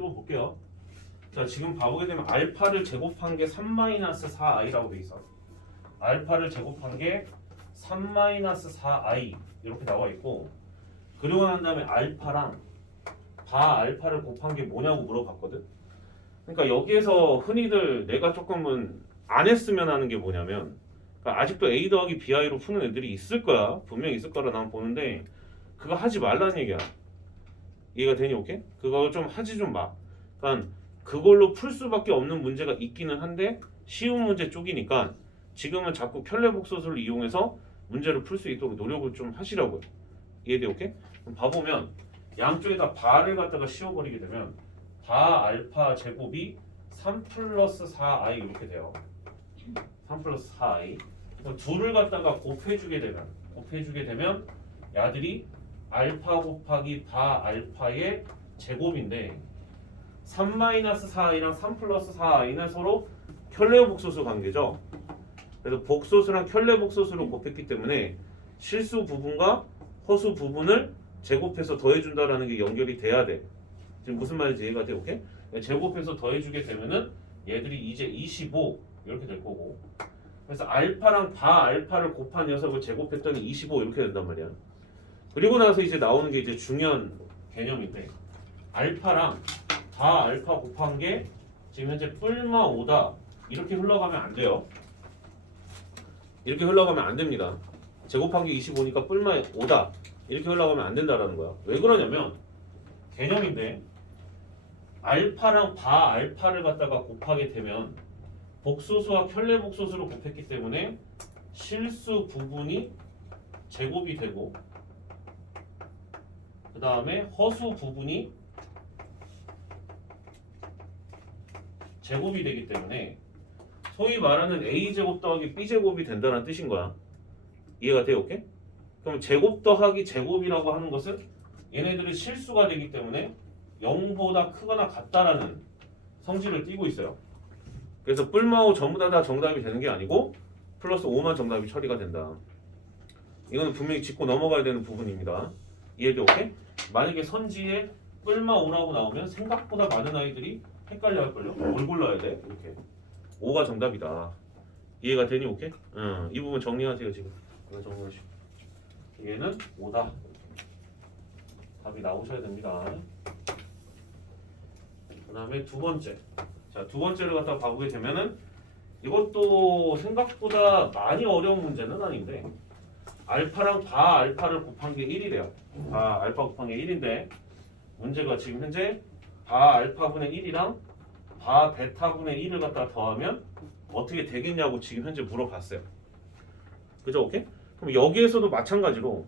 1번 볼게요. 자, 지금 봐보게 되면 알파를 제곱한 게 3-4i라고 돼 있어. 알파를 제곱한 게 3-4i 이렇게 나와 있고, 그리고 난 다음에 알파랑 바 알파를 곱한 게 뭐냐고 물어봤거든. 그러니까 여기에서 흔히들 내가 조금은 안 했으면 하는 게 뭐냐면, 그러니까 아직도 a 더하기 bi로 푸는 애들이 있을 거야. 분명히 있을 거라 난 보는데 그거 하지 말라는 얘기야. 이해가 되니? 오케이? 그거 좀 하지 좀 마. 그러니까 그걸로 풀 수밖에 없는 문제가 있기는 한데 쉬운 문제 쪽이니까 지금은 자꾸 켤레복소수를 이용해서 문제를 풀 수 있도록 노력을 좀 하시라고요. 이해돼? 오케이? 그럼 봐보면 양쪽에다 바를 갖다가 씌워버리게 되면 바 알파 제곱이 3 플러스 4i 이렇게 돼요. 3 플러스 4i. 그럼 둘을 갖다가 곱해주게 되면 야들이 알파 곱하기 바 알파의 제곱인데 3-4i랑 3 플러스 4i는 서로 켤레복소수 관계죠. 그래서 복소수랑 켤레복소수를 곱했기 때문에 실수 부분과 허수 부분을 제곱해서 더해준다라는 게 연결이 돼야 돼. 지금 무슨 말인지 이해가 돼? 오케이? 제곱해서 더해주게 되면은 얘들이 이제 25 이렇게 될 거고, 그래서 알파랑 바 알파를 곱한 녀석을 제곱했더니 25 이렇게 된단 말이야. 그리고 나서 이제 나오는 게 이제 중요한 개념인데, 알파랑 바 알파 곱한 게 지금 현재 뿔마 5다 이렇게 흘러가면 안 돼요. 이렇게 흘러가면 안 됩니다. 제곱한 게 25니까 뿔마 5다 이렇게 흘러가면 안 된다라는 거야. 왜 그러냐면 개념인데, 알파랑 바 알파를 갖다가 곱하게 되면 복소수와 켤레복소수를 곱했기 때문에 실수 부분이 제곱이 되고, 그 다음에 허수 부분이 제곱이 되기 때문에 소위 말하는 a제곱 더하기 b제곱이 된다는 뜻인 거야. 이해가 돼요? 오케이? 그럼 제곱 더하기 제곱이라고 하는 것은 얘네들이 실수가 되기 때문에 0보다 크거나 같다라는 성질을 띠고 있어요. 그래서 뿔마오 전부 다 정답이 되는 게 아니고 플러스 5만 정답이 처리가 된다. 이거는 분명히 짚고 넘어가야 되는 부분입니다. 이해돼? 오케이? 만약에 선지에 뿔마 5라고 나오면 생각보다 많은 아이들이 헷갈려 할걸요? 뭘 골라야 돼? 이렇게 5가 정답이다. 이해가 되니? 오케이? 이 부분 정리하세요. 지금 이거 정리하시고, 얘는 5다. 답이 나오셔야 됩니다. 그 다음에 두 번째. 자, 두 번째를 갖다 봐보게 되면은 이것도 생각보다 많이 어려운 문제는 아닌데, 알파랑 바 알파를 곱한 게 1이래요. 바 알파 곱한 게 1인데 문제가 지금 현재 바 알파분의 1이랑 바 베타분의 1을 갖다 더하면 어떻게 되겠냐고 지금 현재 물어봤어요. 그죠? 오케이? 그럼 여기에서도 마찬가지로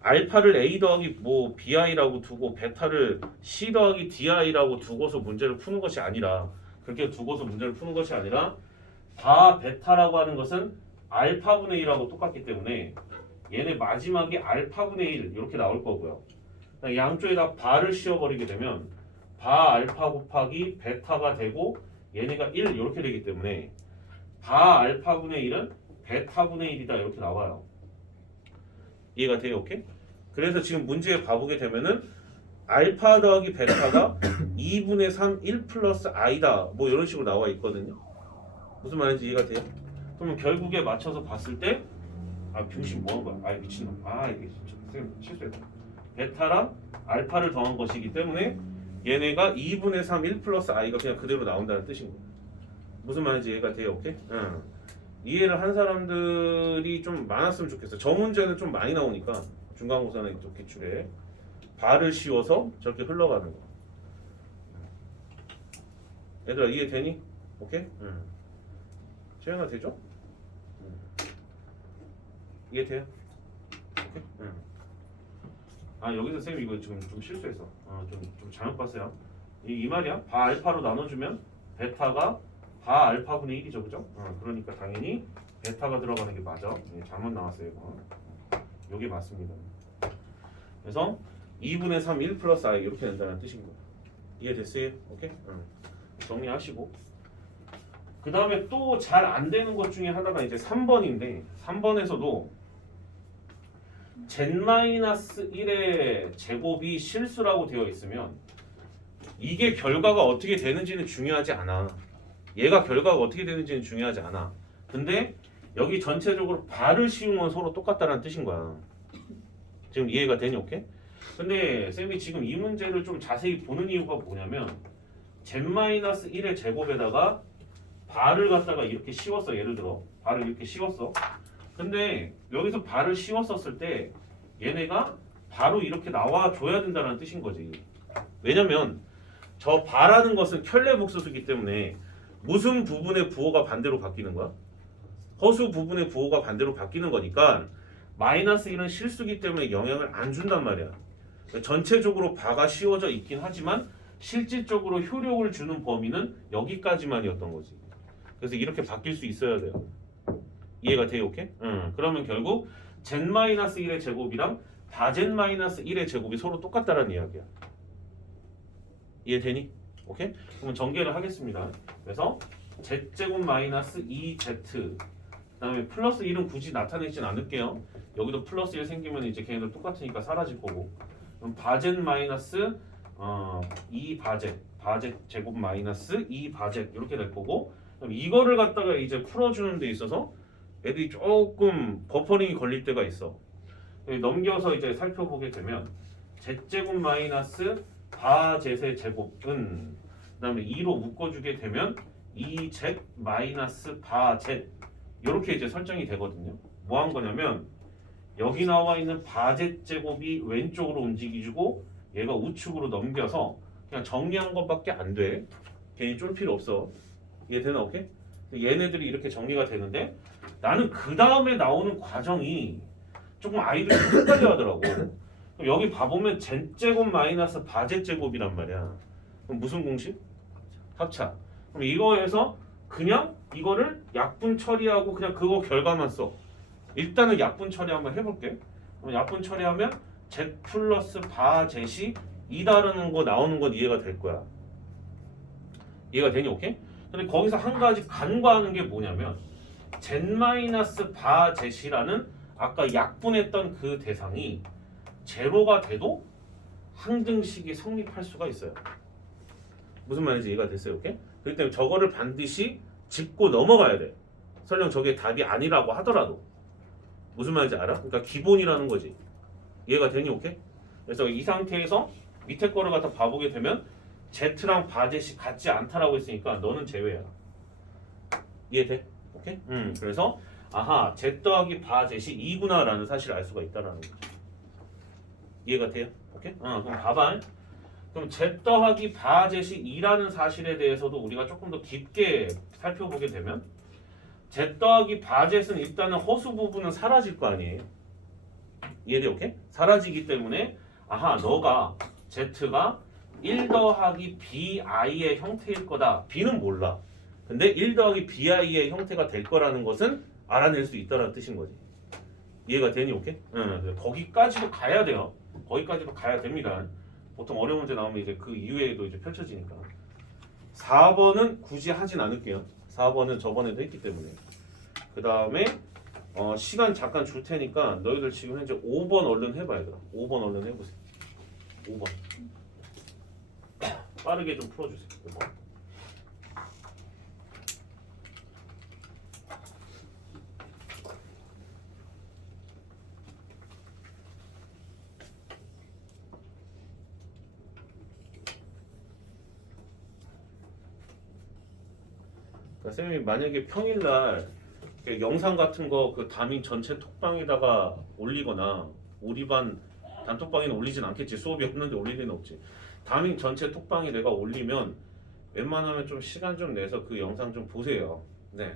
알파를 a 더하기 뭐 bi라고 두고 베타를 c 더하기 di라고 두고서 문제를 푸는 것이 아니라, 그렇게 두고서 문제를 푸는 것이 아니라 바 베타라고 하는 것은 알파분의 1하고 똑같기 때문에 얘네 마지막에 알파분의 1 이렇게 나올 거고요. 양쪽에다 바를 씌워버리게 되면 바 알파 곱하기 베타가 되고 얘네가 1 이렇게 되기 때문에 바 알파분의 1은 베타분의 1이다 이렇게 나와요. 이해가 돼요? 오케이? 그래서 지금 문제에 봐보게 되면은 알파 더하기 베타가 2분의 3 1 플러스 i다 뭐 이런 식으로 나와 있거든요. 무슨 말인지 이해가 돼요? 그러면 결국에 맞춰서 봤을 때 병신 뭐 하는 거야? 미친놈. 이게 진짜 선생님 실수했다. 베타랑 알파를 더한 것이기 때문에 얘네가 2분의 3 1 플러스 i가 그냥 그대로 나온다는 뜻인 거야. 무슨 말인지 이해가 돼요? 오케이? 이해를 한 사람들이 좀 많았으면 좋겠어. 저 문제는 좀 많이 나오니까 중간고사는 또 기출에 바를 씌워서 저렇게 흘러가는 거. 얘들아 이해되니? 오케이? 재현아 되죠? 이해돼요? 오케이? 여기서 쌤이 이거 지금 좀 실수했어. 좀 잘못 봤어요. 이 말이야. 바 알파로 나눠주면 베타가 바 알파분의 1이죠, 그죠? 그러니까 당연히 베타가 들어가는 게 맞아. 잘못 나왔어요, 이거. 요게 맞습니다. 그래서 2분의 3 1 플러스 i 이렇게 된다는 뜻인 거예요. 이해됐어요? 오케이? 정리하시고, 그 다음에 또 잘 안 되는 것 중에 하나가 이제 3번인데 3번에서도 z-1의 제곱이 실수라고 되어 있으면 이게 결과가 어떻게 되는지는 중요하지 않아. 얘가 결과가 어떻게 되는지는 중요하지 않아. 근데 여기 전체적으로 발을 씌운 건 서로 똑같다는 뜻인 거야. 지금 이해가 되니? 오케이? 근데 쌤이 지금 이 문제를 좀 자세히 보는 이유가 뭐냐면 z-1의 제곱에다가 발을 갖다가 이렇게 씌웠어. 예를 들어 발을 이렇게 씌웠어. 근데 여기서 발을 씌웠었을 때 얘네가 바로 이렇게 나와줘야 된다는 뜻인 거지. 왜냐면 저 발하는 것은 켤레복수수기 때문에 무슨 부분의 부호가 반대로 바뀌는 거야? 허수 부분의 부호가 반대로 바뀌는 거니까 마이너스 1은 실수기 때문에 영향을 안 준단 말이야. 전체적으로 바가 씌워져 있긴 하지만 실질적으로 효력을 주는 범위는 여기까지만이었던 거지. 그래서 이렇게 바뀔 수 있어야 돼요. 이해가 돼요? 오케이? 그러면 결국 z-1의 제곱이랑 바z-1의 제곱이 서로 똑같다라는 이야기야. 이해되니? 오케이? 그러면 전개를 하겠습니다. 그래서 z제곱 마이너스 2z 그다음에 플러스 1은 굳이 나타내진 않을게요. 여기도 플러스 1 생기면 이제 걔네들 똑같으니까 사라질 거고. 그럼 바제 마이너스 2바제 바제 제곱 마이너스 2바제 이렇게 될 거고. 그럼 이거를 갖다가 이제 풀어주는 데 있어서 애들이 조금 버퍼링이 걸릴 때가 있어. 넘겨서 이제 살펴보게 되면 z제곱 마이너스 바제의 제곱은 그다음에 2로 묶어주게 되면 2z 마이너스 바z 이렇게 이제 설정이 되거든요. 뭐 한 거냐면 여기 나와 있는 바제 제곱이 왼쪽으로 움직이고 얘가 우측으로 넘겨서 그냥 정리한 것밖에 안 돼. 괜히 쫄 필요 없어. 이해되나? 오케이? 얘네들이 이렇게 정리가 되는데 나는 그 다음에 나오는 과정이 조금 아이들이 좀 헷갈려 하더라고. 그럼 여기 봐보면 z제곱 마이너스 바제제곱이란 말이야. 그럼 무슨 공식? 합차. 그럼 이거에서 그냥 이거를 약분 처리하고 그냥 그거 결과만 써. 일단은 약분 처리 한번 해볼게. 그럼 약분 처리하면 z 플러스 바zet이 2다라는 거 나오는 건 이해가 될 거야. 이해가 되니? 오케이? 근데 거기서 한 가지 간과하는 게 뭐냐면 z 마이너스 바zet이라는 아까 약분했던 그 대상이 제로가 돼도 항등식이 성립할 수가 있어요. 무슨 말인지 이해가 됐어요? 오케이? 그렇기 때문에 저거를 반드시 짚고 넘어가야 돼. 설령 저게 답이 아니라고 하더라도. 무슨 말인지 알아? 그러니까 기본이라는 거지. 이해가 되니? 오케이? 그래서 이 상태에서 밑에 거를 갖다 봐보게 되면 Z랑 바젯이 같지 않다라고 했으니까 너는 제외야. 이해돼? 오케이? 그래서 아하, Z 더하기 바젯이 2구나 라는 사실을 알 수가 있다라는 거지. 이해가 돼요? 오케이? 그럼 봐봐. 그럼 Z 더하기 바젯이 2라는 사실에 대해서도 우리가 조금 더 깊게 살펴보게 되면 Z 더하기 바젯은 일단은 허수 부분은 사라질 거 아니에요. 이해돼? 오케이? 사라지기 때문에 아하, 너가 Z가 1 더하기 bi의 형태일 거다. b는 몰라. 근데 1 더하기 bi의 형태가 될 거라는 것은 알아낼 수 있다는 뜻인 거지. 이해가 되니? 오케이? 거기까지도 가야 돼요. 거기까지도 가야 됩니다. 보통 어려운 문제 나오면 이제 그 이후에도 이제 펼쳐지니까. 4번은 굳이 하진 않을게요. 4번은 저번에도 했기 때문에. 그 다음에 시간 잠깐 줄 테니까 너희들 지금 현재 5번 얼른 해봐 얘들아. 5번 얼른 해보세요. 5번. 빠르게 좀 풀어주세요. 5번. 그러니까 쌤이 만약에 평일날 영상 같은 거 그 담임 전체 톡방에다가 올리거나 우리 반 단톡방에는 올리진 않겠지. 수업이 없는데 올릴 리는 없지. 담임 전체 톡방에 내가 올리면 웬만하면 좀 시간 좀 내서 그 영상 좀 보세요. 네.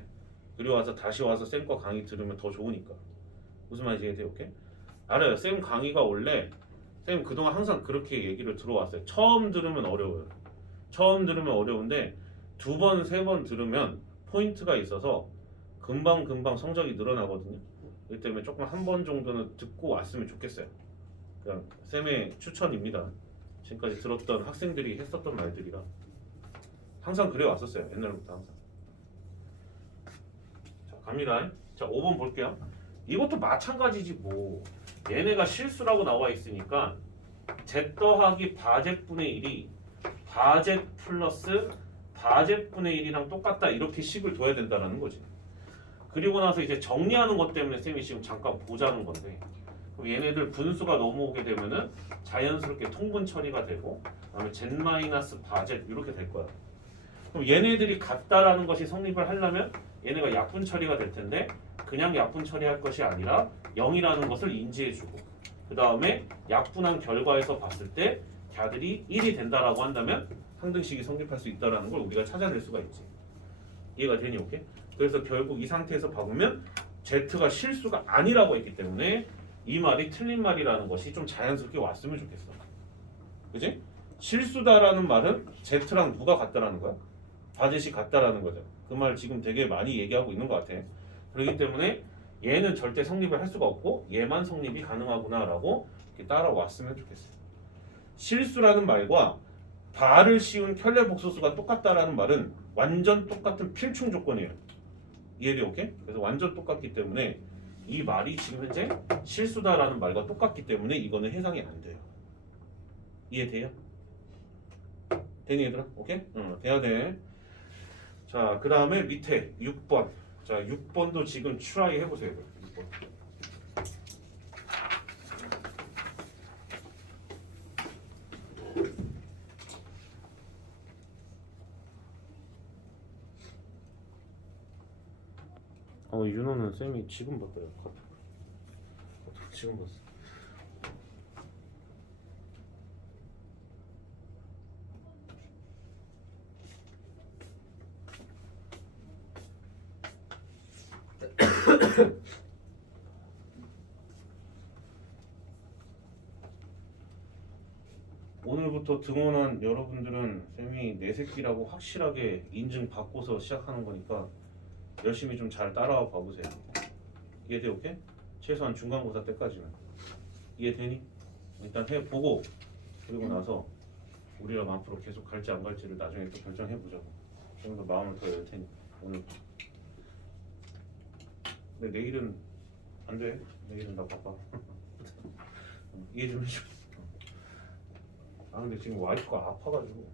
그리고 와서 다시 와서 쌤 거 강의 들으면 더 좋으니까. 무슨 말인지 이해돼요? 오케이? 알아요. 쌤 강의가 원래 쌤 그동안 항상 그렇게 얘기를 들어왔어요. 처음 들으면 어려워요. 처음 들으면 어려운데 2번, 3번 들으면 포인트가 있어서 금방 성적이 늘어나거든요. 그렇기 때문에 조금 한 번 정도는 듣고 왔으면 좋겠어요. 그냥 쌤의 추천입니다. 지금까지 들었던 학생들이 했었던 말들이라 항상 그래 왔었어요. 옛날부터 항상. 자, 갑니다. 자, 5번 볼게요. 이것도 마찬가지지 뭐. 얘네가 실수라고 나와 있으니까 z 더하기 바제분의 1이 바제 플러스 바제분의 1이랑 똑같다 이렇게 식을 둬야 된다는 거지. 그리고 나서 이제 정리하는 것 때문에 쌤이 지금 잠깐 보자는 건데, 그럼 얘네들 분수가 넘어오게 되면은 자연스럽게 통분 처리가 되고 그다음에 z 마이너스 바제 이렇게 될 거야. 그럼 얘네들이 같다라는 것이 성립을 하려면 얘네가 약분 처리가 될 텐데, 그냥 약분 처리할 것이 아니라 0이라는 것을 인지해주고, 그 다음에 약분한 결과에서 봤을 때 걔들이 1이 된다라고 한다면 상등식이 성립할 수 있다라는 걸 우리가 찾아낼 수가 있지. 이해가 되니? 오케이? 그래서 결국 이 상태에서 봐보면 Z가 실수가 아니라고 했기 때문에 이 말이 틀린 말이라는 것이 좀 자연스럽게 왔으면 좋겠어. 그지? 실수다라는 말은 Z랑 누가 같다라는 거야? 바젯이 같다라는 거죠. 그 말 지금 되게 많이 얘기하고 있는 것 같아. 그렇기 때문에 얘는 절대 성립을 할 수가 없고 얘만 성립이 가능하구나라고 이렇게 따라왔으면 좋겠어요. 실수라는 말과 바를 씌운 켤레 복소수가 똑같다라는 말은 완전 똑같은 필충 조건이에요. 이해돼? 오케이? 그래서 완전 똑같기 때문에 이 말이 지금 현재 실수다라는 말과 똑같기 때문에 이거는 해당이 안 돼요. 이해돼요? 되니 얘들아? 오케이? 응, 돼야 돼. 자, 그 다음에 밑에 6번. 자, 6번도 지금 트라이 해보세요. 6번. 윤호는 쌤이 지금 봤어요. 지금 봤어. 오늘부터 등원한 여러분들은 쌤이 내 새끼라고 확실하게 인증받고서 시작하는 거니까 열심히 좀 잘 따라와 봐보세요. 이해돼? 오케이? 최소한 중간고사 때까지는. 이해되니? 일단 해보고 그리고 나서 우리랑 앞으로 계속 갈지 안 갈지를 나중에 또 결정해보자고. 좀 더 마음을 더 열 테니까 오늘부터. 근데 내일은 안 돼. 내일은 나 바빠. 이해 좀 해줘. 아 근데 지금 와이프가 아파가지고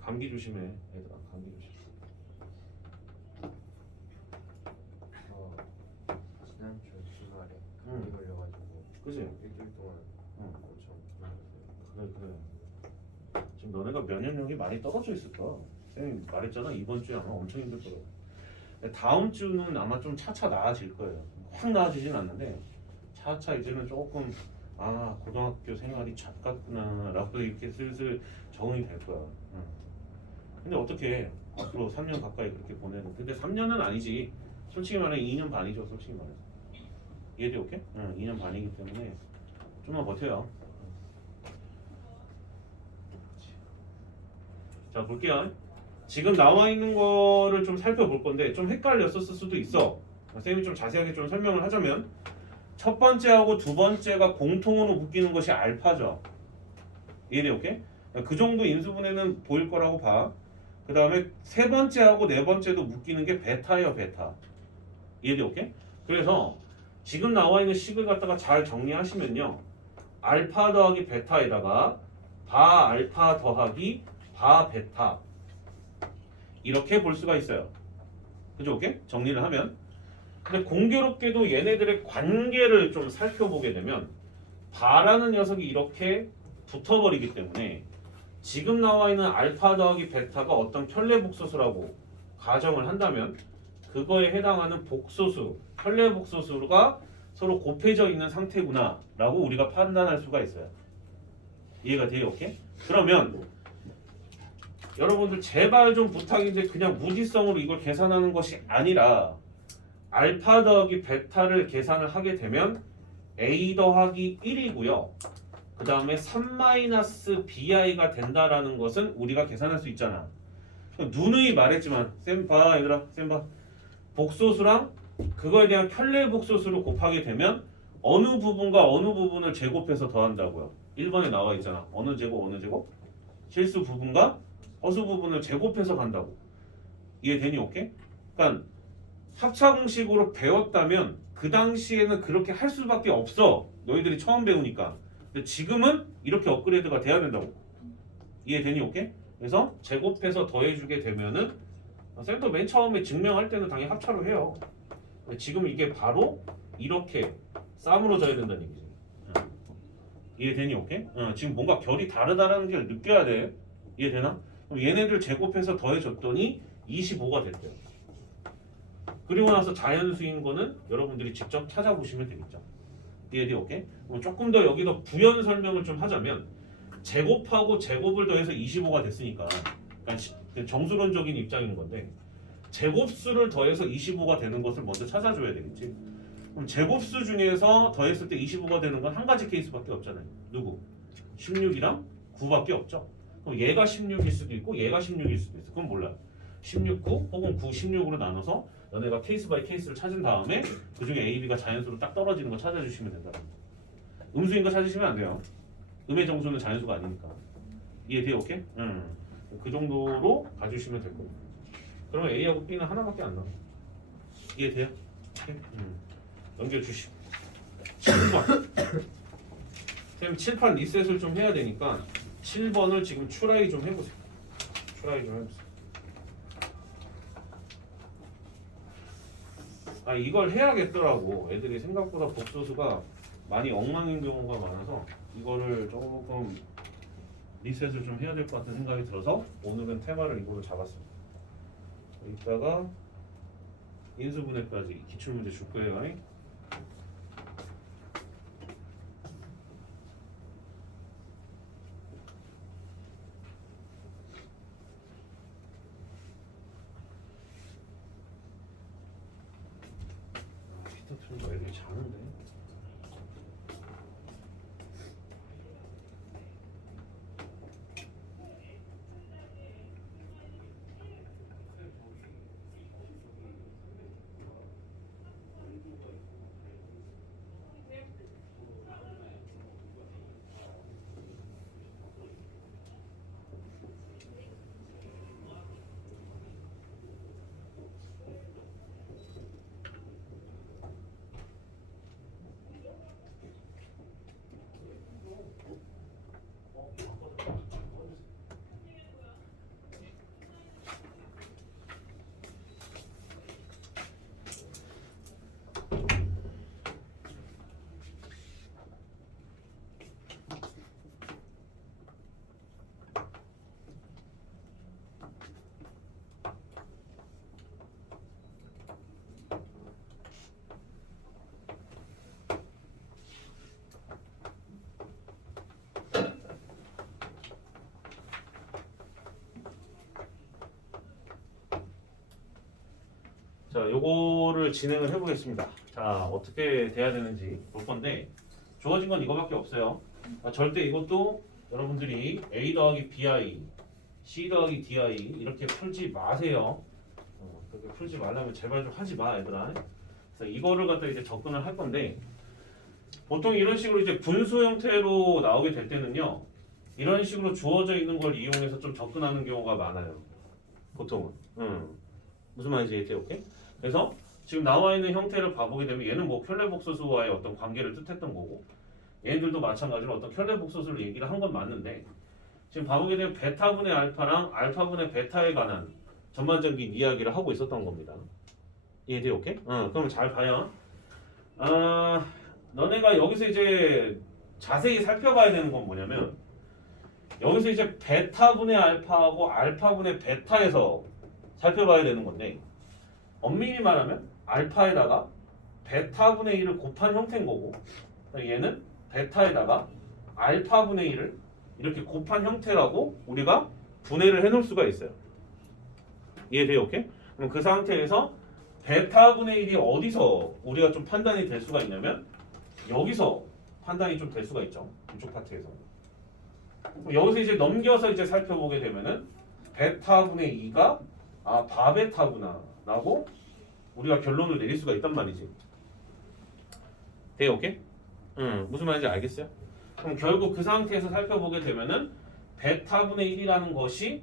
감기 조심해 얘들아. 감기 조심. 지난주 주말에 감기 걸려가지고 그지? 일주일 동안 엄청 힘들었어요. 그래. 지금 너네가 면역력이 많이 떨어져 있을 거야. 쌤이 말했잖아. 이번 주에 아마 엄청 힘들 거라고. 다음 주는 아마 좀 차차 나아질 거예요. 확 나아지진 않는데 차차 이제는 조금 고등학교 생활이 잦같구나 라고 이렇게 슬슬 적응이 될 거야. 근데 어떻게 앞으로 3년 가까이 그렇게 보내는. 근데 3년은 아니지. 솔직히 말해 2년 반이죠. 솔직히 말해서. 이해돼? 오케이? 2년 반이기 때문에 좀만 버텨요. 자 볼게요. 지금 나와 있는 거를 좀 살펴볼 건데 좀 헷갈렸었을 수도 있어. 쌤이 좀 자세하게 좀 설명을 하자면 첫 번째하고 두 번째가 공통으로 묶이는 것이 알파죠. 이해돼? 오케이? 그 정도 인수분해는 보일 거라고 봐. 그 다음에 세 번째하고 네 번째도 묶이는 게 베타예요. 베타. 이해돼? 오케이? 그래서 지금 나와 있는 식을 갖다가 잘 정리하시면요. 알파 더하기 베타에다가 바 알파 더하기 바 베타 이렇게 볼 수가 있어요. 그죠? 오케이? 정리를 하면. 근데 공교롭게도 얘네들의 관계를 좀 살펴보게 되면 바라는 녀석이 이렇게 붙어버리기 때문에 지금 나와 있는 알파 더하기 베타가 어떤 켤레 복소수라고 가정을 한다면 그거에 해당하는 복소수, 켤레 복소수가 서로 곱해져 있는 상태구나 라고 우리가 판단할 수가 있어요. 이해가 돼요? 오케이? 그러면 여러분들 제발 좀 부탁인데 그냥 무지성으로 이걸 계산하는 것이 아니라 알파 더하기 베타를 계산을 하게 되면 a 더하기 1이고요. 그 다음에 3-bi가 된다라는 것은 우리가 계산할 수 있잖아. 누누이 말했지만 쌤 봐 얘들아 쌤 봐. 복소수랑 그거에 대한 켤레 복소수를 곱하게 되면 어느 부분과 어느 부분을 제곱해서 더한다고요. 1번에 나와 있잖아. 어느 제곱 어느 제곱? 실수 부분과 허수 부분을 제곱해서 간다고. 이해되니? 오케이? 그러니까 합차 공식으로 배웠다면 그 당시에는 그렇게 할 수밖에 없어. 너희들이 처음 배우니까. 근데 지금은 이렇게 업그레이드가 돼야 된다고. 이해되니? 오케이? 그래서 제곱해서 더해주게 되면은 쌤도 맨 처음에 증명할 때는 당연히 합차로 해요. 근데 지금 이게 바로 이렇게 쌈으로 져야 된다는 얘기지. 이해되니? 오케이? 지금 뭔가 결이 다르다라는 걸 느껴야 돼. 이해되나? 그럼 얘네들 제곱해서 더해줬더니 25가 됐대요. 그리고 나서 자연수인 거는 여러분들이 직접 찾아보시면 되겠죠. 이해돼? 오케이? 그럼 조금 더 여기서 부연 설명을 좀 하자면 제곱하고 제곱을 더해서 25가 됐으니까 그러니까 정수론적인 입장인 건데 제곱수를 더해서 25가 되는 것을 먼저 찾아줘야 되겠지. 그럼 제곱수 중에서 더했을 때 25가 되는 건 한 가지 케이스밖에 없잖아요. 누구? 16이랑 9밖에 없죠. 그럼 얘가 16일 수도 있고 얘가 16일 수도 있어. 그건 몰라요. 16, 9 혹은 9, 16으로 나눠서 너네가 케이스 바이 케이스를 찾은 다음에 그 중에 A, B가 자연수로 딱 떨어지는 거 찾아주시면 된다. 음수인 거 찾으시면 안 돼요. 음의 정수는 자연수가 아니니까. 이해돼요? 오케이? 그 정도로 가주시면 될 거예요. 그러면 A하고 B는 하나밖에 안 나와. 이해돼요? 오케이? 넘겨주시고 7번 선생님 칠판 리셋을 좀 해야 되니까 7번을 지금 추라이 좀 해보세요. 추라이 좀 해보세요. 아 이걸 해야겠더라고. 애들이 생각보다 복소수가 많이 엉망인 경우가 많아서 이거를 조금 리셋을 좀 해야 될 것 같은 생각이 들어서 오늘은 테마를 이걸로 잡았습니다. 이따가 인수분해까지 기출문제 줄 거예요. 히터 틀는 거 애들이 자는데. 자, 요거를 진행을 해보겠습니다. 자, 어떻게 돼야 되는지 볼 건데 주어진 건 이거밖에 없어요. 절대 이것도 여러분들이 A 더하기 BI, C 더하기 DI 이렇게 풀지 마세요. 그렇게 풀지 말라면 제발 좀 하지 마, 얘들아. 그래서 이거를 갖다 이제 접근을 할 건데 보통 이런 식으로 이제 분수 형태로 나오게 될 때는요, 이런 식으로 주어져 있는 걸 이용해서 좀 접근하는 경우가 많아요. 보통은. 무슨 말인지 이해돼? 오케이? 그래서 지금 나와 있는 형태를 봐보게 되면 얘는 뭐 켤레복소수와의 어떤 관계를 뜻했던 거고 얘네들도 마찬가지로 어떤 켤레복소수를 얘기를 한 건 맞는데 지금 봐보게 되면 베타분의 알파랑 알파분의 베타에 관한 전반적인 이야기를 하고 있었던 겁니다. 이해돼? 오케이? 그럼 잘 봐요. 너네가 여기서 이제 자세히 살펴봐야 되는 건 뭐냐면 여기서 이제 베타분의 알파하고 알파분의 베타에서 살펴봐야 되는 건데 엄밀히 말하면 알파에다가 베타분의 1을 곱한 형태인 거고 얘는 베타에다가 알파분의 1을 이렇게 곱한 형태라고 우리가 분해를 해놓을 수가 있어요. 이해돼요? 오케이? 그럼 그 상태에서 베타분의 1이 어디서 우리가 좀 판단이 될 수가 있냐면 여기서 판단이 좀 될 수가 있죠. 이쪽 파트에서. 여기서 이제 넘겨서 이제 살펴보게 되면은 베타분의 2가 바베타구나 라고 우리가 결론을 내릴 수가 있단 말이지. 돼요? 오케이? 무슨 말인지 알겠어요? 그럼 결국 그 상태에서 살펴보게 되면은 베타분의 1이라는 것이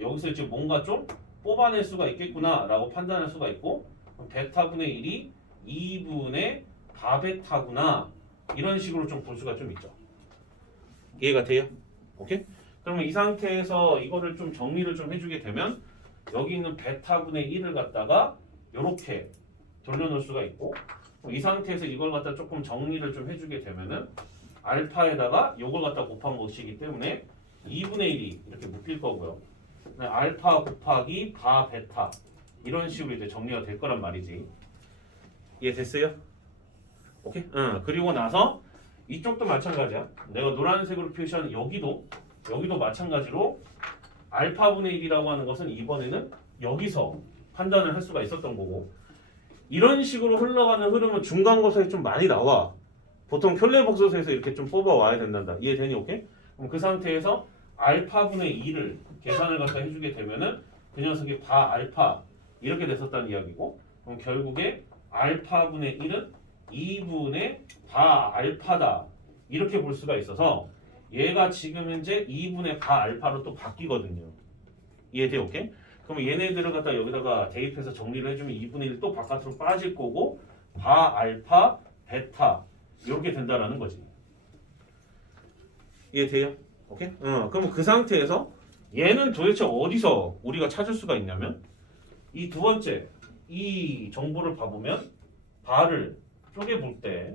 여기서 이제 뭔가 좀 뽑아낼 수가 있겠구나 라고 판단할 수가 있고 베타분의 1이 2분의 바베타구나 이런 식으로 좀 볼 수가 좀 있죠. 이해가 돼요? 오케이? 그러면 이 상태에서 이거를 좀 정리를 좀 해주게 되면 여기 있는 베타분의 1을 갖다가 이렇게 돌려놓을 수가 있고 이 상태에서 이걸 갖다 조금 정리를 좀 해주게 되면은 알파에다가 요걸 갖다 곱한 것이기 때문에 2분의 1이 이렇게 묶일 거고요. 알파 곱하기 바 베타 이런 식으로 이제 정리가 될 거란 말이지. 이해됐어요? 오케이? 그리고 나서 이쪽도 마찬가지야. 내가 노란색으로 표시한 여기도 마찬가지로 알파분의 1이라고 하는 것은 이번에는 여기서 판단을 할 수가 있었던 거고 이런 식으로 흘러가는 흐름은 중간고사에 좀 많이 나와. 보통 켤레복소에서 이렇게 좀 뽑아와야 된단다. 이해되니? 오케이? 그럼 그 상태에서 알파분의 2를 계산을 갖다 해주게 되면은 그 녀석이 바 알파 이렇게 됐었다는 이야기고 그럼 결국에 알파분의 1은 2분의 바 알파다 이렇게 볼 수가 있어서 얘가 지금 현재 2분의 바 알파로 또 바뀌거든요. 이해돼? 오케이? 그럼 얘네들을 갖다 여기다가 대입해서 정리를 해주면 2분의 1 또 바깥으로 빠질 거고 바 알파 베타 이렇게 된다라는 거지. 이해돼요? 오케이? 그럼 그 상태에서 얘는 도대체 어디서 우리가 찾을 수가 있냐면 이 두 번째 이 정보를 봐보면 바를 쪼개 볼 때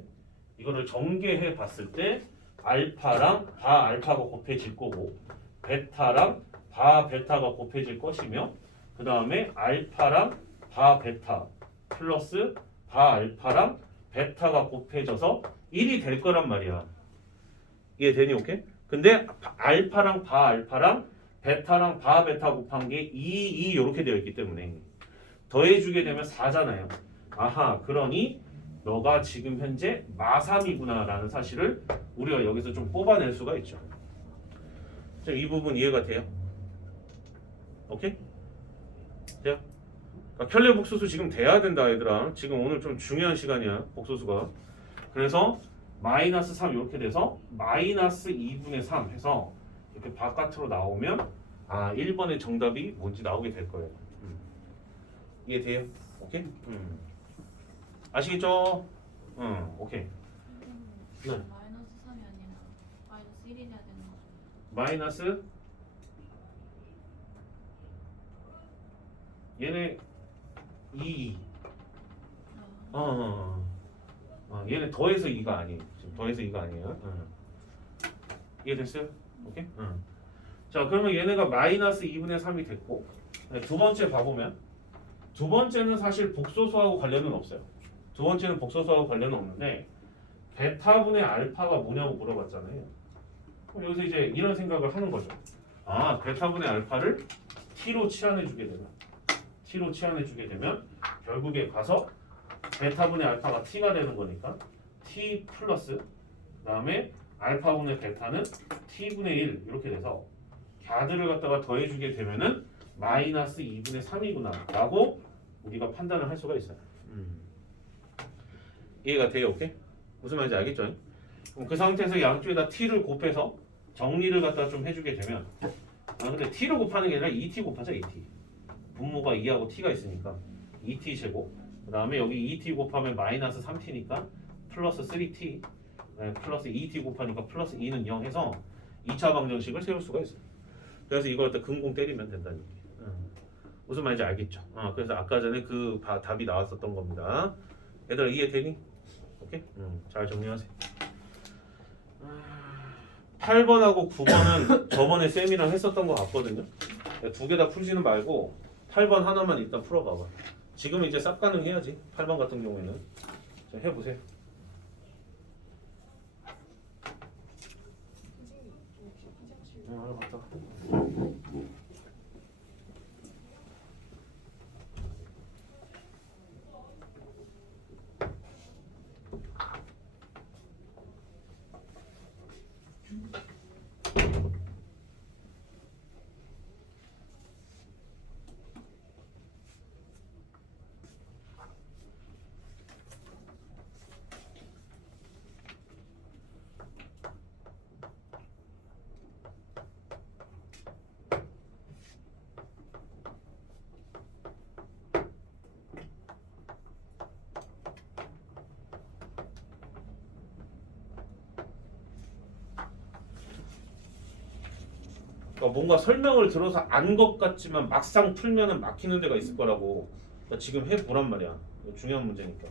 이거를 전개해 봤을 때 알파랑 바 알파가 곱해질 거고 베타랑 바 베타가 곱해질 것이며 그 다음에 알파랑 바 베타 플러스 바 알파랑 베타가 곱해져서 1이 될 거란 말이야. 이해되니? 오케이? 근데 알파랑 바 알파랑 베타랑 바 베타 곱한 게 2 이렇게 되어 있기 때문에 더해주게 되면 4잖아요. 아하, 그러니 너가 지금 현재 마3이구나 라는 사실을 우리가 여기서 좀 뽑아낼 수가 있죠. 이 부분 이해가 돼요? 오케이? 돼요? 그러니까 켤레 복소수 지금 돼야 된다 얘들아. 지금 오늘 좀 중요한 시간이야 복소수가. 그래서 마이너스 3 이렇게 돼서 마이너스 2분의 3 해서 이렇게 바깥으로 나오면 1번의 정답이 뭔지 나오게 될 거예요. 이해돼요? 오케이? 아시겠죠? 오케이. 네. 마이너스 3이 아니라 마이너스 1이 돼야 되는 거죠. 마이너스 얘네 2 얘네 더해서 2가 아니에요. 지금 더해서 2가 아니에요. 이해됐어요? 오케이? 자, 그러면 얘네가 마이너스 2분의 3이 됐고 두 번째 봐보면 두 번째는 사실 복소수하고 관련은 없어요. 두 번째는 복소수하고 관련은 없는데 베타분의 알파가 뭐냐고 물어봤잖아요. 그럼 여기서 이제 이런 생각을 하는 거죠. 베타분의 알파를 t로 치환해주게 되면 결국에 가서 베타분의 알파가 t가 되는 거니까 t 플러스 그 다음에 알파분의 베타는 t분의 1 이렇게 돼서 갸들을 갖다가 더해주게 되면은 마이너스 2분의 3이구나 라고 우리가 판단을 할 수가 있어요. 이해가 돼요? 오케이? 무슨 말인지 알겠죠? 그럼 그 상태에서 양쪽에다 t를 곱해서 정리를 갖다 좀 해주게 되면 근데 t를 곱하는 게 아니라 2t 곱하자 2t 분모가 2하고 t가 있으니까 2t 제곱 그 다음에 여기 2t 곱하면 마이너스 3t니까 플러스 3t 플러스 2t 곱하니까 플러스 2는 0 해서 2차 방정식을 세울 수가 있어요. 그래서 이걸 갖다 근공 때리면 된다는 얘기. 무슨 말인지 알겠죠? 그래서 아까 전에 그 답이 나왔었던 겁니다. 얘들아 이해되니? 오케이? 잘 정리하세요. 8번하고 9번은 저번에 쌤이랑 했었던 것 같거든요. 두 개 다 풀지는 말고 8번 하나만 일단 풀어봐봐. 지금 이제 싹 가능해야지. 8번 같은 경우에는. 자, 해보세요. 하나 갔다 가. 그러니까 뭔가 설명을 들어서 안 것 같지만 막상 풀면은 막히는 데가 있을 거라고. 그러니까 지금 해보란 말이야. 이거 중요한 문제니까.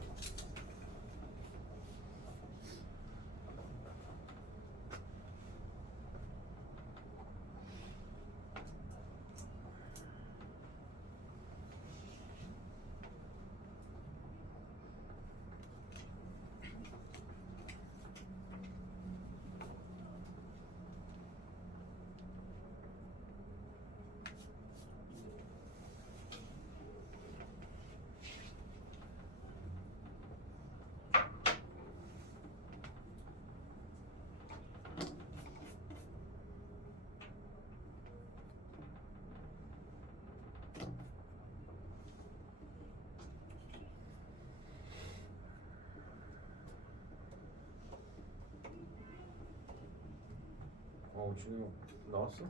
준영 나왔어?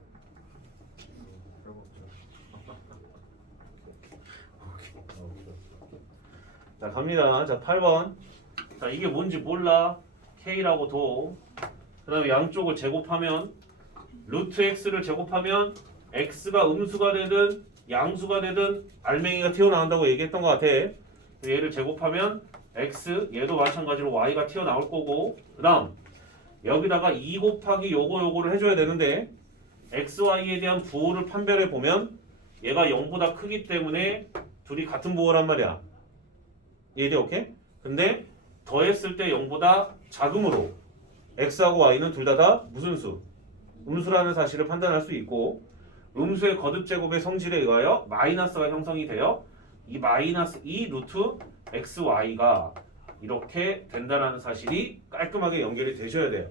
해봤죠. 자 갑니다. 자 8번. 자 이게 뭔지 몰라. K라고 도. 그 다음에 양쪽을 제곱하면 루트 X를 제곱하면 X가 음수가 되든 양수가 되든 알맹이가 튀어나온다고 얘기했던 것 같아. 얘를 제곱하면 X 얘도 마찬가지로 Y가 튀어나올 거고 그 다음 여기다가 2 곱하기 요거를 해줘야 되는데 X, Y에 대한 부호를 판별해 보면 얘가 0보다 크기 때문에 둘이 같은 부호란 말이야. 이해돼? 오케이? 근데 더했을 때 0보다 작음으로 X하고 Y는 둘 다 무슨 수? 음수라는 사실을 판단할 수 있고 음수의 거듭 제곱의 성질에 의하여 마이너스가 형성이 되어 이 마이너스 2 루트 XY가 이렇게 된다라는 사실이 깔끔하게 연결이 되셔야 돼요.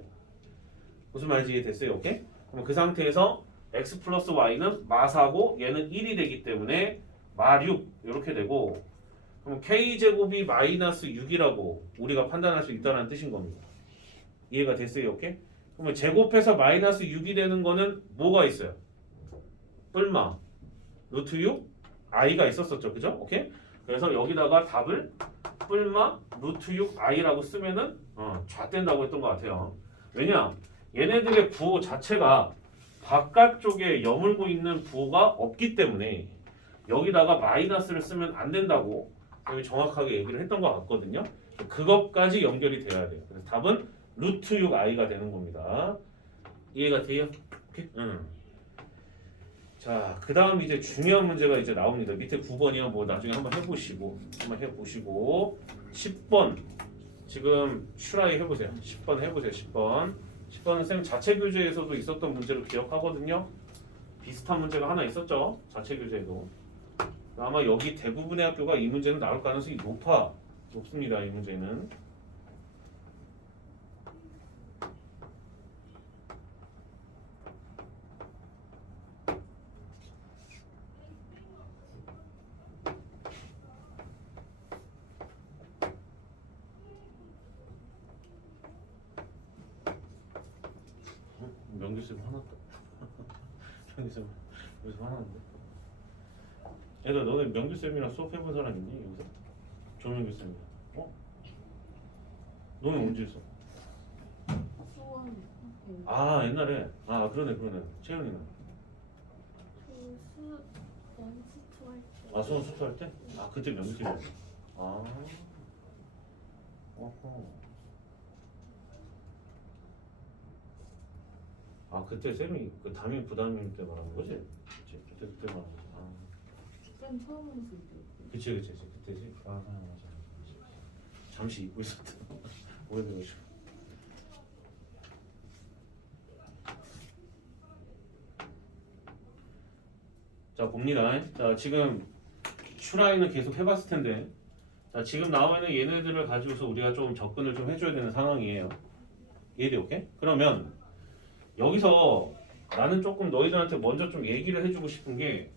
무슨 말인지 이해됐어요? 오케이? 그럼 그 상태에서 X 플러스 Y는 마사고 얘는 1이 되기 때문에 마6 이렇게 되고 그럼 K제곱이 마이너스 6이라고 우리가 판단할 수 있다는 뜻인 겁니다. 이해가 됐어요? 오케이? 그러면 제곱해서 마이너스 6이 되는 거는 뭐가 있어요? 뿔마 루트 6 i가 있었었죠. 그죠? 오케이? 그래서 여기다가 답을 뿔마 루트 6 i라고 쓰면은 좌된다고 했던 것 같아요. 왜냐? 얘네들의 부호 자체가 바깥쪽에 여물고 있는 부호가 없기 때문에 여기다가 마이너스를 쓰면 안 된다고 여기 정확하게 얘기를 했던 것 같거든요. 그것까지 연결이 돼야 돼요. 그래서 답은 루트 6 i가 되는 겁니다. 이해가 돼요? 오케이? 자, 그 다음 이제 중요한 문제가 이제 나옵니다. 밑에 9번이요. 뭐 나중에 한번 해보시고 10번 지금 슈라이 해보세요. 10번 해보세요. 10번은 쌤 자체 교재에서도 있었던 문제를 기억하거든요. 비슷한 문제가 하나 있었죠. 자체 교재에도. 아마 여기 대부분의 학교가 이 문제는 나올 가능성이 높습니다. 이 문제는. 명규쌤 화났다. 명규쌤 여기서 화났는데. 얘들아 너네 명규쌤이랑 수업해본 사람 있니? 여기서? 조명규쌤이랑. 너네 언제 했어? 수원. 아 옛날에. 아 그러네. 채연이는. 원수투 할 때. 아 수원 수투할 때? 아 그때 명규쌤이었어. 아. 어허. 아 그때 쌤이 그 담임 부담임 때 말하는 거지? 그때 말하는 거지. 아. 쌤 처음 오셨을 때. 그치 그때지. 아 맞아. 잠시 잊고 있었다. 오래돼가지고. 자 봅니다. 자 지금 슈라인은 계속 해봤을 텐데, 자 지금 나오면은 얘네들을 가지고서 우리가 좀 접근을 좀 해줘야 되는 상황이에요. 이해돼? 오케이? 그러면 여기서 나는 조금 너희들한테 먼저 좀 얘기를 해주고 싶은 게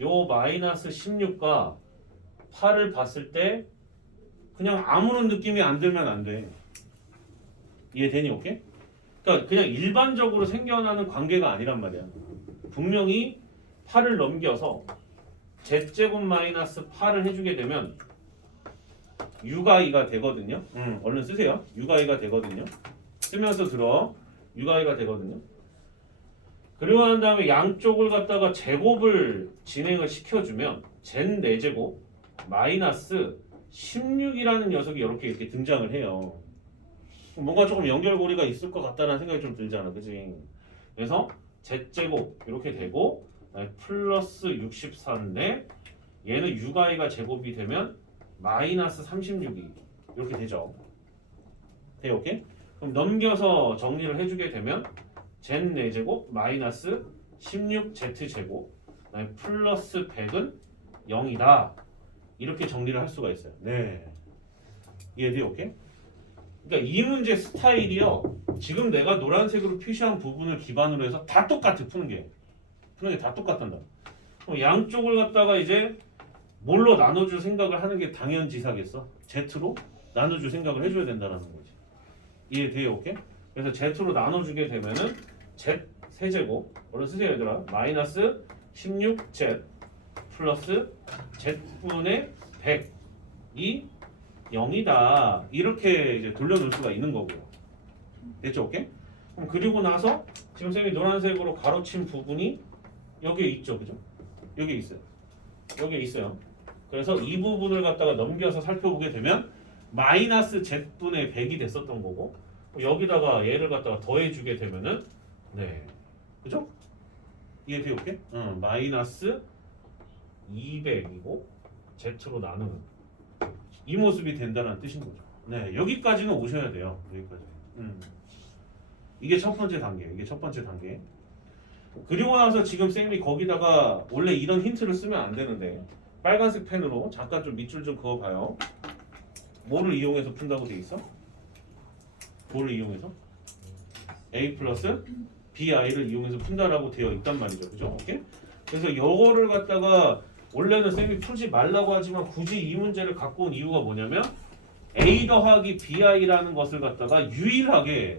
요 마이너스 16과 8을 봤을 때 그냥 아무런 느낌이 안 들면 안 돼. 이해되니? 오케이? 그러니까 그냥 일반적으로 생겨나는 관계가 아니란 말이야. 분명히 8을 넘겨서 z제곱 마이너스 8을 해주게 되면 6i가 되거든요. 얼른 쓰세요. 6i가 되거든요. 쓰면서 들어. 6i가 되거든요. 그 그리고 난 다음에 양쪽을 갖다가 제곱을 진행을 시켜주면 젠 4제곱 마이너스 16이라는 녀석이 이렇게 등장을 해요. 뭔가 조금 연결고리가 있을 것 같다는 생각이 좀 들잖아, 그지? 그래서 z제곱 이렇게 되고 플러스 64인데 얘는 6i가 제곱이 되면 마이너스 36이 이렇게 되죠. 돼, 오케이? 그럼 넘겨서 정리를 해주게 되면 젠 4제곱 마이너스 16z제곱 플러스 100은 0이다. 이렇게 정리를 할 수가 있어요. 네. 이해돼요? 오케이? 그러니까 이 문제 스타일이요. 지금 내가 노란색으로 표시한 부분을 기반으로 해서 다 똑같아. 푸는 게 다 똑같단다. 그럼 양쪽을 갖다가 이제 뭘로 나눠줄 생각을 하는 게 당연지사겠어. Z로 나눠줄 생각을 해줘야 된다는 거지. 이해돼요? 오케이? 그래서 Z로 나눠주게 되면은 Z 세제곱 얼른 쓰세요 얘들아. 마이너스 16Z 플러스 Z분의 100이 0이다. 이렇게 이제 돌려놓을 수가 있는 거고요. 됐죠? 오케이? 그럼 그리고 나서 지금 쌤이 노란색으로 가로친 부분이 여기에 있죠. 그죠? 여기에 있어요. 여기에 있어요. 그래서 이 부분을 갖다가 넘겨서 살펴보게 되면 마이너스 Z분의 100이 됐었던 거고 여기다가 얘를 갖다가 더해주게 되면은 네. 그죠? 이해돼요? 오케이? 마이너스 200이고 Z로 나누는 이 모습이 된다는 뜻인 거죠. 네, 여기까지는 오셔야 돼요. 여기까지. 이게 첫 번째 단계. 이게 첫 번째 단계. 그리고 나서 지금 쌤이 거기다가 원래 이런 힌트를 쓰면 안 되는데 빨간색 펜으로 잠깐 좀 밑줄 좀 그어봐요. 뭐를 이용해서 푼다고 돼 있어? 뭐를 이용해서? A 플러스 BI를 이용해서 푼다라고 되어 있단 말이죠. 그죠? 오케이? 그래서 이거를 갖다가 원래는 쌤이 풀지 말라고 하지만 굳이 이 문제를 갖고 온 이유가 뭐냐면 A 더하기 BI라는 것을 갖다가 유일하게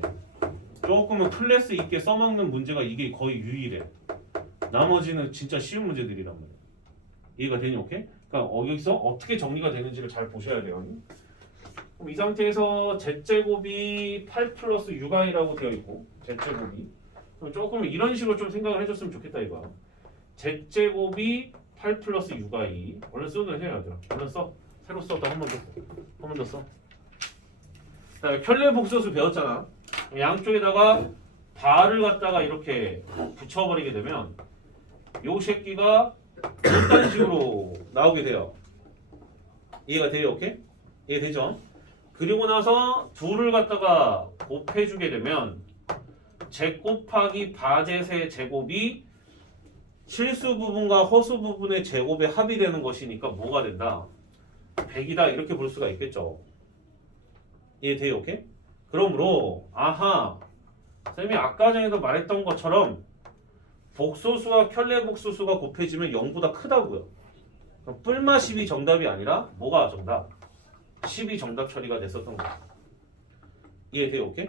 조금은 클래스 있게 써먹는 문제가 이게 거의 유일해. 나머지는 진짜 쉬운 문제들이란 말이야. 이해가 되니? 오케이? 그러니까 여기서 어떻게 정리가 되는지를 잘 보셔야 돼요. 그럼 이 상태에서 z제곱이 8 플러스 6i라고 되어 있고 z제곱이 그럼 조금 이런 식으로 좀 생각을 해줬으면 좋겠다 이거야. z제곱이 8 플러스 6i 얼른 쓰는 해야죠. 얼른 써. 새로 썼다 한 번 더. 한 번 더 써. 자, 켤레 복소수 배웠잖아. 양쪽에다가 바를 갖다가 이렇게 붙여버리게 되면 요 새끼가 이런 식으로 나오게 돼요. 이해가 돼요? 오케이? 이해되죠? 그리고 나서 둘을 갖다가 곱해주게 되면 제 곱하기 바제세 제곱이 실수 부분과 허수 부분의 제곱의 합이 되는 것이니까 뭐가 된다? 100이다 이렇게 볼 수가 있겠죠. 이해돼요? 오케이? 그러므로 아하 쌤이 아까 전에도 말했던 것처럼 복소수와 켤레 복소수가 곱해지면 0보다 크다고요. 그럼 뿔마 10이 정답이 아니라 뭐가 정답? 10이 정답 처리가 됐었던 거예요. 이해돼요? 오케이?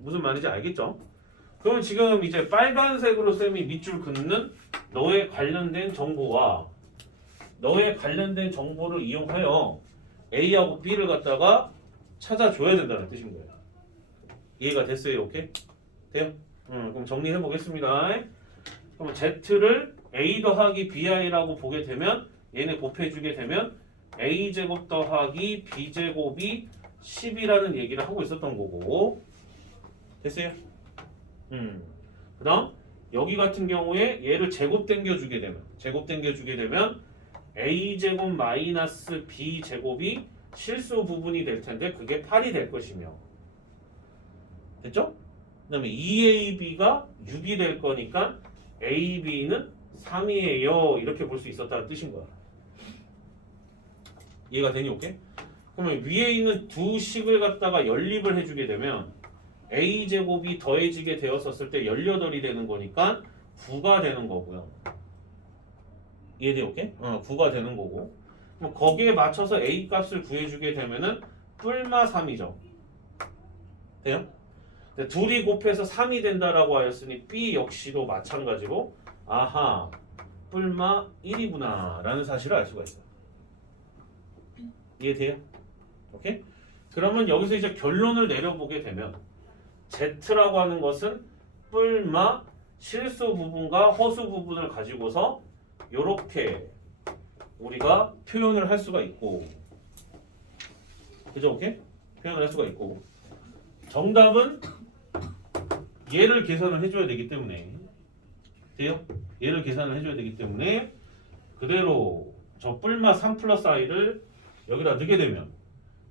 무슨 말인지 알겠죠? 그럼 지금 이제 빨간색으로 쌤이 밑줄 긋는 너의 관련된 정보와 너의 관련된 정보를 이용하여 A하고 B를 갖다가 찾아줘야 된다는 뜻인 거예요. 이해가 됐어요? 오케이? 돼요? 그럼 정리해 보겠습니다. 그럼 Z를 A 더하기 BI라고 보게 되면 얘네 곱해주게 되면 A제곱 더하기 B제곱이 10이라는 얘기를 하고 있었던 거고 됐어요? 그 다음 여기 같은 경우에 얘를 제곱 당겨주게 되면 A제곱 마이너스 B제곱이 실수 부분이 될 텐데 그게 8이 될 것이며 됐죠? 그 다음에 2AB가 6이 될 거니까 AB는 3이에요 이렇게 볼 수 있었다는 뜻인 거야. 이해가 되니? 오케이? 그러면 위에 있는 두 식을 갖다가 연립을 해주게 되면 A제곱이 더해지게 되었었을 때 18이 되는 거니까 9가 되는 거고요. 이해돼요? 오케이? 9가 되는 거고 그럼 거기에 맞춰서 A 값을 구해주게 되면은 뿔마 3이죠. 돼요? 둘이 곱해서 3이 된다라고 하였으니 B 역시도 마찬가지로 아하 뿔마 1이구나 라는 사실을 알 수가 있어요. 이해돼요? 오케이? 그러면 여기서 이제 결론을 내려보게 되면 Z라고 하는 것은 뿔마 실수 부분과 허수 부분을 가지고서 이렇게 우리가 표현을 할 수가 있고, 그죠? 오케이? 표현을 할 수가 있고, 정답은 얘를 계산을 해줘야 되기 때문에, 돼요? 얘를 계산을 해줘야 되기 때문에 그대로 저 뿔마 3 플러스 i를 여기다 넣게 되면,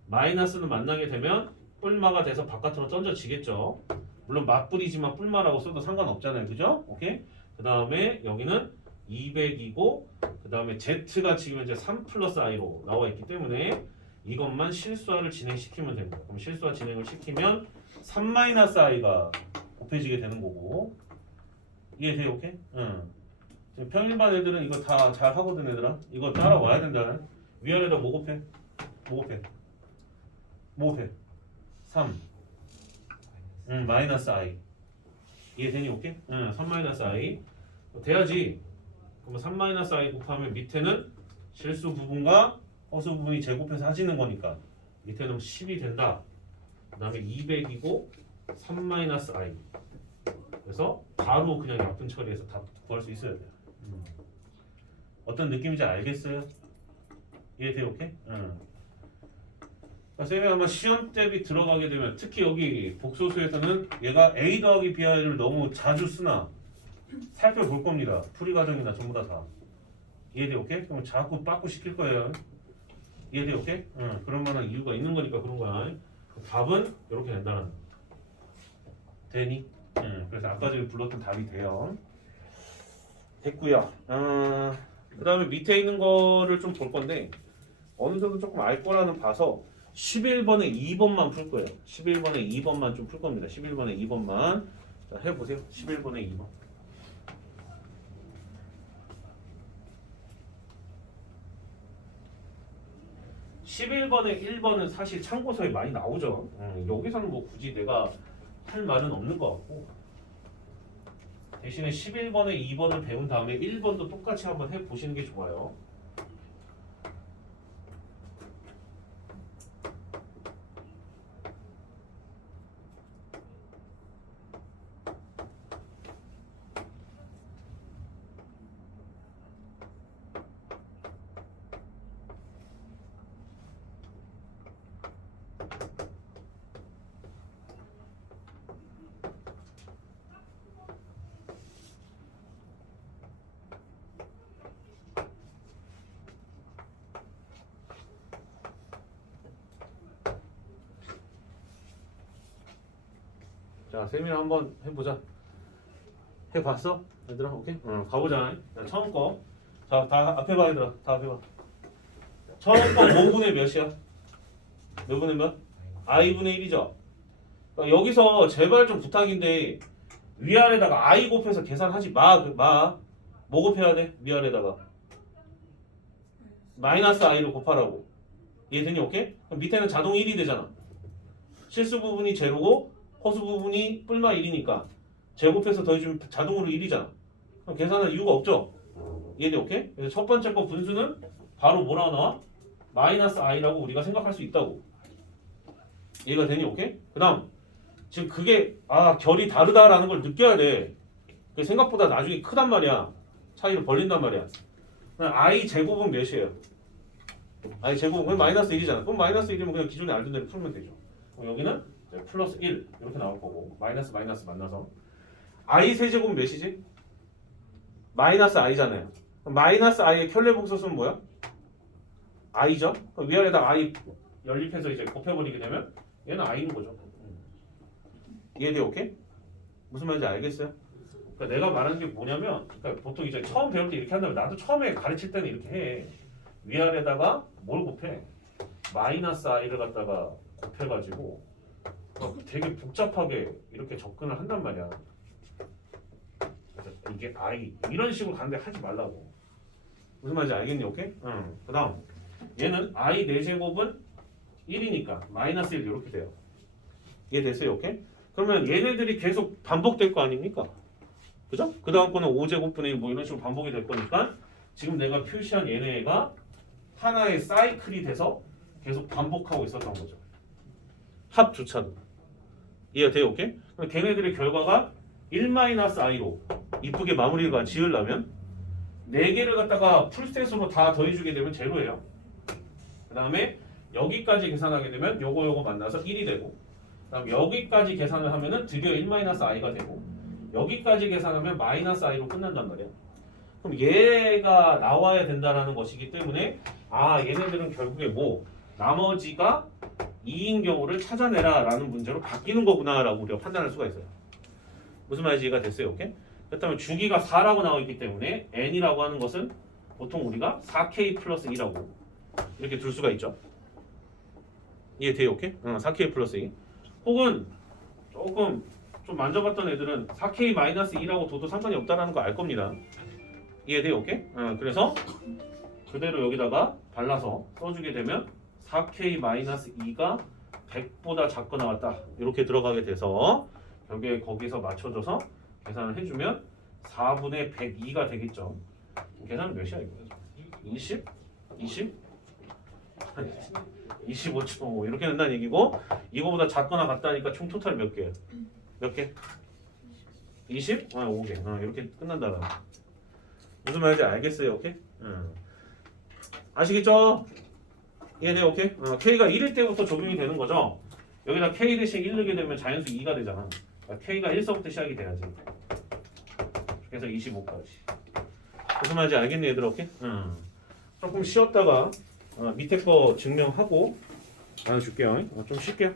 마이너스는 만나게 되면 뿔마가 돼서 바깥으로 던져지겠죠. 물론 맞불이지만 뿔마라고 써도 상관없잖아요. 그죠? 오케이? 그 다음에 여기는 200이고, 그 다음에 z가 지금 현재 3 플러스 i로 나와 있기 때문에 이것만 실수화를 진행시키면 됩니다. 그럼 실수화 진행을 시키면 3 마이너스 i가 곱해지게 되는 거고. 이해돼요? 오케이? 응. 지금 평일반 애들은 이거 다 잘 하거든, 얘들아. 이거 따라와야 된다. 위아래다 뭐 곱해? 뭐 곱해? 뭐 곱해? 3 마이너스 i. 이해되니? 오케이? 3 마이너스 i 돼야지. 그러면 3 마이너스 i 곱하면 밑에는 실수 부분과 허수 부분이 제곱해서 하지는 거니까 밑에는 10이 된다. 그 다음에 200이고 3 마이너스 i. 그래서 바로 그냥 약분 처리해서 다 구할 수 있어야 돼요. 어떤 느낌인지 알겠어요? 이해돼요? 오케이? 쌤이 아마 시험 대비 들어가게 되면, 특히 여기 복소수에서는 얘가 a 더하기 bi를 너무 자주 쓰나 살펴볼 겁니다. 풀이 과정이나 전부 다. 이해돼요? 오케이? 그럼 자꾸 빠꾸 시킬 거예요. 이해돼요? 오케이? 그럴 만한 이유가 있는 거니까 그런 거야. 답은 이렇게 된다는 거. 되니? 그래서 아까 전에 불렀던 답이 돼요. 됐고요. 그 다음에 밑에 있는 거를 좀 볼 건데, 어느 정도 조금 알 거라는 봐서 11번에 2번만 풀 거예요. 11번에 2번만 좀 풀 겁니다. 11번에 2번만. 자, 해보세요. 11번에 2번. (11번에) 1번은 사실 참고서에 많이 나오죠. 여기서는 뭐 굳이 내가 할 말은 없는 것 같고, 대신에 11번에 2번을 배운 다음에 1번도 똑같이 한번 해보시는 게 좋아요. 자, 쌤이 한번 해보자. 해봤어? 얘들아, 오케이? 가보자. 자, 처음 거. 자, 다 앞에 봐, 얘들아. 다 앞에 봐. 처음 거 5분의 몇이야? 몇 분의 몇? i분의 1이죠? 그러니까 여기서 제발 좀 부탁인데, 위아래다가 i 곱해서 계산하지 마. 뭐 곱해야 돼? 위아래다가. 마이너스 i를 곱하라고. 이해되니? 오케이? 그럼 밑에는 자동 1이 되잖아. 실수 부분이 제로고, 허수 부분이 뿔마 1이니까 제곱해서 더해주면 자동으로 1이잖아. 그럼 계산할 이유가 없죠? 이해돼? 오케이? 그래서 첫 번째 거 분수는 바로 뭐라고 나와? 마이너스 i라고 우리가 생각할 수 있다고. 이해가 되니? 오케이? 그 다음 지금 그게 결이 다르다라는 걸 느껴야 돼. 그게 생각보다 나중에 크단 말이야. 차이를 벌린단 말이야. i 제곱은 몇이에요? i 제곱은 그냥 마이너스 1이잖아. 그럼 마이너스 1이면 그냥 기존에 알던 대로 풀면 되죠. 그럼 여기는 플러스 1 이렇게 나올 거고, 마이너스 만나서 i 세제곱은 몇이지? 마이너스 i잖아요. 그럼 마이너스 i의 켤레복소수는 뭐야? i죠? 그럼 위아래다 i 연립해서 이제 곱해버리게 되면 얘는 i인 거죠. 이해돼요? 오케이? 무슨 말인지 알겠어요? 그러니까 내가 말하는 게 뭐냐면, 그러니까 보통 이제 처음 배울 때 이렇게 한다면, 나도 처음에 가르칠 때는 이렇게 해. 위아래다가 뭘 곱해? 마이너스 i를 갖다가 곱해가지고 되게 복잡하게 이렇게 접근을 한단 말이야. 그래서 이게 i 이런 식으로 가는데 하지 말라고. 무슨 말인지 알겠니? 오케이? 그 다음 얘는 i 4제곱은 1이니까 마이너스 1 이렇게 돼요. 이해됐어요? 오케이? 그러면 얘네들이 계속 반복될 거 아닙니까? 그죠? 그 다음 거는 5제곱분의 1 뭐 이런 식으로 반복이 될 거니까 지금 내가 표시한 얘네가 하나의 사이클이 돼서 계속 반복하고 있었던 거죠. 합주차도. 이해가 돼요? 오케이? 그럼 걔네들의 결과가 1-i로 이쁘게 마무리가 지으려면 4개를 갖다가 풀셋으로 다 더해주게 되면 제로예요. 그 다음에 여기까지 계산하게 되면 요거 만나서 1이 되고, 그 다음 여기까지 계산을 하면은 드디어 1-i가 되고, 여기까지 계산하면 -i로 끝난단 말이야. 그럼 얘가 나와야 된다라는 것이기 때문에 얘네들은 결국에 뭐 나머지가 2인 경우를 찾아내라 라는 문제로 바뀌는 거구나 라고 우리가 판단할 수가 있어요. 무슨 말인지 이해가 됐어요? 오케이? 그렇다면 주기가 4라고 나와 있기 때문에 n이라고 하는 것은 보통 우리가 4k 플러스 2라고 이렇게 둘 수가 있죠. 이해돼요? 오케이? 4k 플러스 2. 혹은 조금 좀 만져봤던 애들은 4k 마이너스 2라고 둬도 상관이 없다라는 거 알 겁니다. 이해돼요? 오케이? 그래서 그대로 여기다가 발라서 써주게 되면 4k 마이너스 2가 100보다 작거나 같다 이렇게 들어가게 돼서 결국에 거기서 맞춰줘서 계산을 해주면 4분의 102가 되겠죠. 계산은 몇이야 이거? 20? 20? 25초 이렇게 된다는 얘기고, 이거보다 작거나 같다니까 총 토탈 몇 개? 몇 개? 20? 5개. 이렇게 끝난다. 무슨 말인지 알겠어요? 오케이? 아시겠죠? 이해돼요? 오케이? K가 1일 때부터 적용이 되는 거죠. 여기다 K 대신 1 넣게 되면 자연수 2가 되잖아. 그러니까 K가 1서부터 시작이 돼야지. 그래서 25까지. 무슨 말인지 알겠니 얘들아? 오케이? 조금 쉬었다가 밑에 거 증명하고 나눠줄게요. 좀 쉴게요.